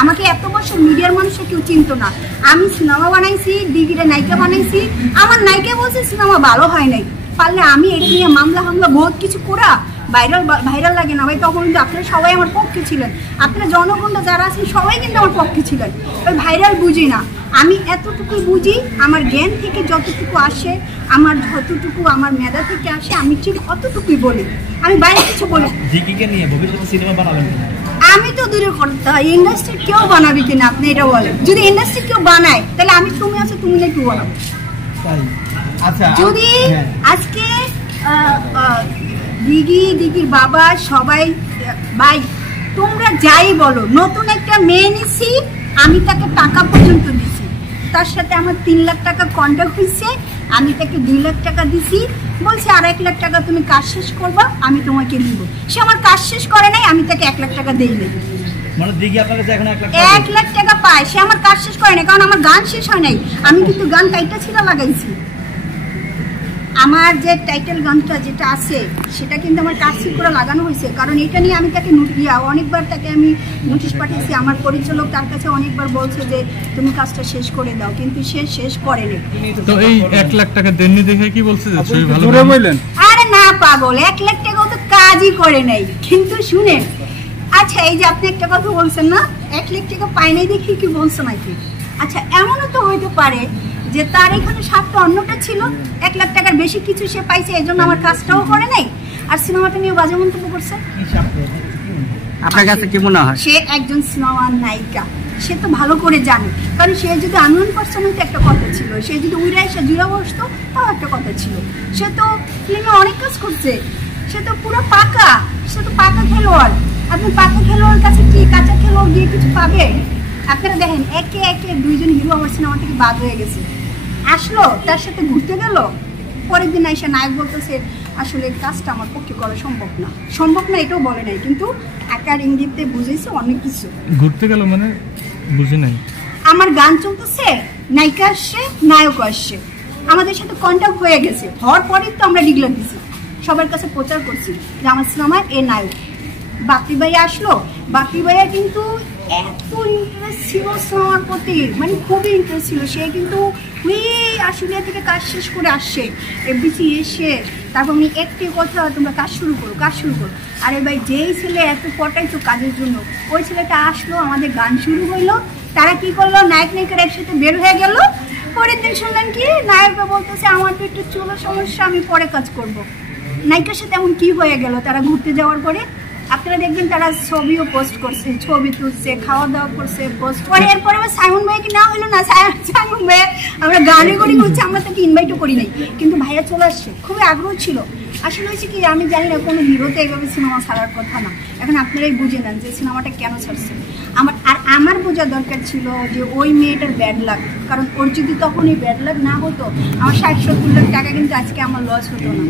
আমাকে এত বছর মিডিয়ার মানুষে কেউ চিনতো না। আমি সিনেমা বানাইছি, ডিগ্রিটা নায়িকা বানাইছি, আমার নায়িকা বলছে সিনেমা ভালো হয় নাই, পারলে আমি এটা নিয়ে মামলা হামলা বহুত কিছু করা ভাইরাল লাগে না ভাই। তখন কিন্তু আপনারা সবাই আমার পক্ষে ছিলেন, আপনারা জনগণরা যারা আছেন সবাই কিন্তু আমার পক্ষে ছিলেন। ওই ভাইরাল বুঝি না, আমি এতটুকু বুঝি, আমার জ্ঞান থেকে যতটুকু আসে, আমার যতটুকু আমার মেধা থেকে আসে, আমি ঠিক অতটুকুই বলি, আমি বাইরে কিছু বলি। আমি তো দূরের কথা, ইন্ডাস্ট্রি কেউ বানাবে কিনা আপনি এটা বলেন। যদি ইন্ডাস্ট্রি কেউ বানায় তাহলে আমি তুমি আছে তুমি না কেউ বানাবো। যদি আজকে দিদির বাবা সবাই ভাই তোমরা যাই বলো, নতুন একটা মেয়ে নিছি, আমি তাকে টাকা পর্যন্ত দিছি, তার সাথে আমার 3 লাখ টাকা কন্ট্যাক্ট হয়েছে, আমি তাকে 2 লাখ টাকা দিছি, বলছি আর 1 লাখ টাকা তুমি কাজ শেষ করবা আমি তোমাকে দিব। সে আমার কাজ শেষ করে নাই, আমি তাকে 1 লাখ টাকা দিই নাই, 1 লাখ টাকা পায়, সে আমার কাজ শেষ করে নাই, কারণ আমার গান শেষ হয় নাই। আমি কিন্তু গান টাইটা ছিল লাগাইছি, আমার যে টাইটেল গানটা যেটা আছে সেটা কিন্তু আমার কাছে করে লাগানো হয়েছে, কারণ এটা নিয়ে আমি তাকে অনেকবার তাকে আমি নোটিশ পাঠিয়েছি। আমার পরিচালক তার কাছে অনেকবার বলছে যে তুমি কাজটা শেষ করে দাও, কিন্তু সে শেষ করেনি। তো এই 1 লাখ টাকা দেননি দেখে কি বলছে যে ছবি ভালো বললেন? আরে না পাগল, 1 লাখ টাকা তো কাজই করে নাই। কিন্তু শুনেন, আচ্ছা এই যে আপনি একটা কথা বলছেন না 1 লাখ টাকা পাই নাই দেখি কি বলছে নাকি? আচ্ছা এমনও তো হইতে পারে যে তার এখানে স্বার্থটা অন্যটা ছিল, 1 লাখ টাকার বেশি কিছু সে পাইছে, এই জন্য আমার কাজটাও করে নাই আর সিনেমাটা নিয়ে বাজে মন্তব্য করছে। আপনার কাছে কি মনে হয়? সে একজন সিনেমা নায়িকা, সে তো ভালো করে জানে, কারণ সে যদি আননোন পারসন হইতো একটা কথা ছিল, সে যদি উড়ে এসে জুড়া বসতো তাও একটা কথা ছিল। সে তো ফিল্মে অনেক কাজ করছে, সে তো পুরো পাকা, সে তো পাকা খেলোয়াড়। আপনি পাকা খেলোয়াড়ের কাছে কি কাঁচা খেলোয়াড় দিয়ে কিছু পাবে? আপনারা দেখেন একে একে 2 জন হিরো আমার সিনেমা থেকে বাদ হয়ে গেছে, আসলো তার সাথে ঘুরতে গেল, পরের দিন এসে নায়ক বলতেছে আসলে কাজটা আমার পক্ষে করা সম্ভব না এটাও বলে নাই, কিন্তু আকার ইঙ্গিতে বুঝেছে অনেক কিছু। ঘুরতে গেল মানে বুঝি নাই, আমার গান চলতেছে, নায়িকা আসছে, নায়ক আসছে, আমাদের সাথে কন্ট্যাক্ট হয়ে গেছে, হওয়ার পরেই তো আমরা ডিক্লেয়ার দিছি, সবার কাছে প্রচার করছি যে আমার সিনেমার এ নায়ক। বাপি ভাইয়া আসলো, বাপি ভাইয়া কিন্তু এত ইন্টারেস্ট ছিল সিনেমার প্রতি, মানে খুবই ইন্টারেস্ট ছিল। সে কিন্তু ওই আশুলিয়া থেকে কাজ শেষ করে আসছে, এফডিসি এসে তারপর আমি একটি কথা, তোমরা কাজ শুরু করো। আরে ভাই যেই ছেলে এত পটাইছো কাজের জন্য, ওই ছেলেটা আসলো, আমাদের গান শুরু হইলো, তারা কি করলো নায়ক নায়িকার একসাথে বের হয়ে গেল। পরের দিন শুনলেন কি নায়করা বলতেছে আমার তো একটু চুলের সমস্যা, আমি পরে কাজ করব। নায়িকার সাথে এমন কি হয়ে গেল? তারা ঘুরতে যাওয়ার পরে আপনারা দেখবেন তারা ছবিও পোস্ট করছে, ছবি তুলছে, খাওয়া দাওয়া করছে, পোস্ট করে। এরপরে আবার সাইমন ভাই কি না হলো না, সাইমন ভাই আমরা গানে করি হচ্ছে, আমরা তাকে ইনভাইটও করি নাই, কিন্তু ভাইয়া চলে আসছে, খুবই আগ্রহ ছিল। আসলে হয়েছে কি আমি জানি না কোনো হিরোতে এইভাবে সিনেমা ছাড়ার কথা না, এখন আপনারাই বুঝে নেন যে সিনেমাটা কেন ছাড়ছে। আমার বোঝার দরকার ছিল যে ওই মেয়েটার ব্যাড লাক, কারণ ওর যদি তখন এই ব্যাড লাক না হতো আমার 60-70 লাখ টাকা কিন্তু আজকে আমার লস হতো না।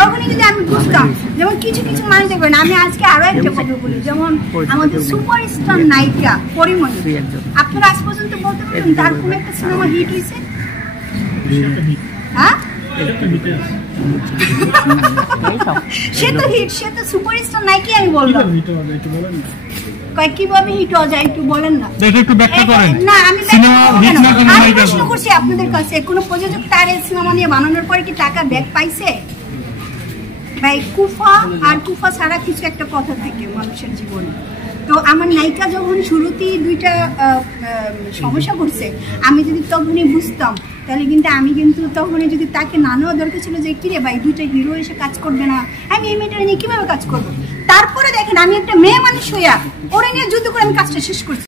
তখনই যদি আমি বুঝতাম, যেমন কিছু মানুষ দেখবেন, আমি আজকে আরো একটা কথা বলি, যেমন আমাদের সুপারস্টার নায়িকা পরিমণি, আপনারা আজ পর্যন্ত বলতে পারেন তার কোন একটা সিনেমা হিট হয়েছে? হ্যাঁ সে তো হিট, সে তো সুপারস্টার নায়িকা। আমি বললাম কিভাবে হিট হওয়া যায় একটু বলেন না। না আমি প্রশ্ন করছি আপনাদের কাছে, কোন প্রযোজক তার সিনেমা নিয়ে বানানোর পরে কি টাকা ব্যাক পাইছে? ভাই কুফা ছাড়া কিছু একটা কথা থাকে মানুষের জীবনে। তো আমার নায়িকা যখন শুরুতেই 2টা সমস্যা করছে, আমি যদি তখনই বুঝতাম তাহলে কিন্তু আমি কিন্তু তখনই যদি তাকে না নেওয়া দরকার ছিল যে কিরে ভাই 2টা হিরো এসে কাজ করবে না, আমি এই মেয়েটা নিয়ে কিভাবে কাজ করবো। তারপরে দেখেন আমি একটা মেয়ে মানুষ হইয়া ওরা নিয়ে যুদ্ধ করে আমি কাজটা শেষ করছি।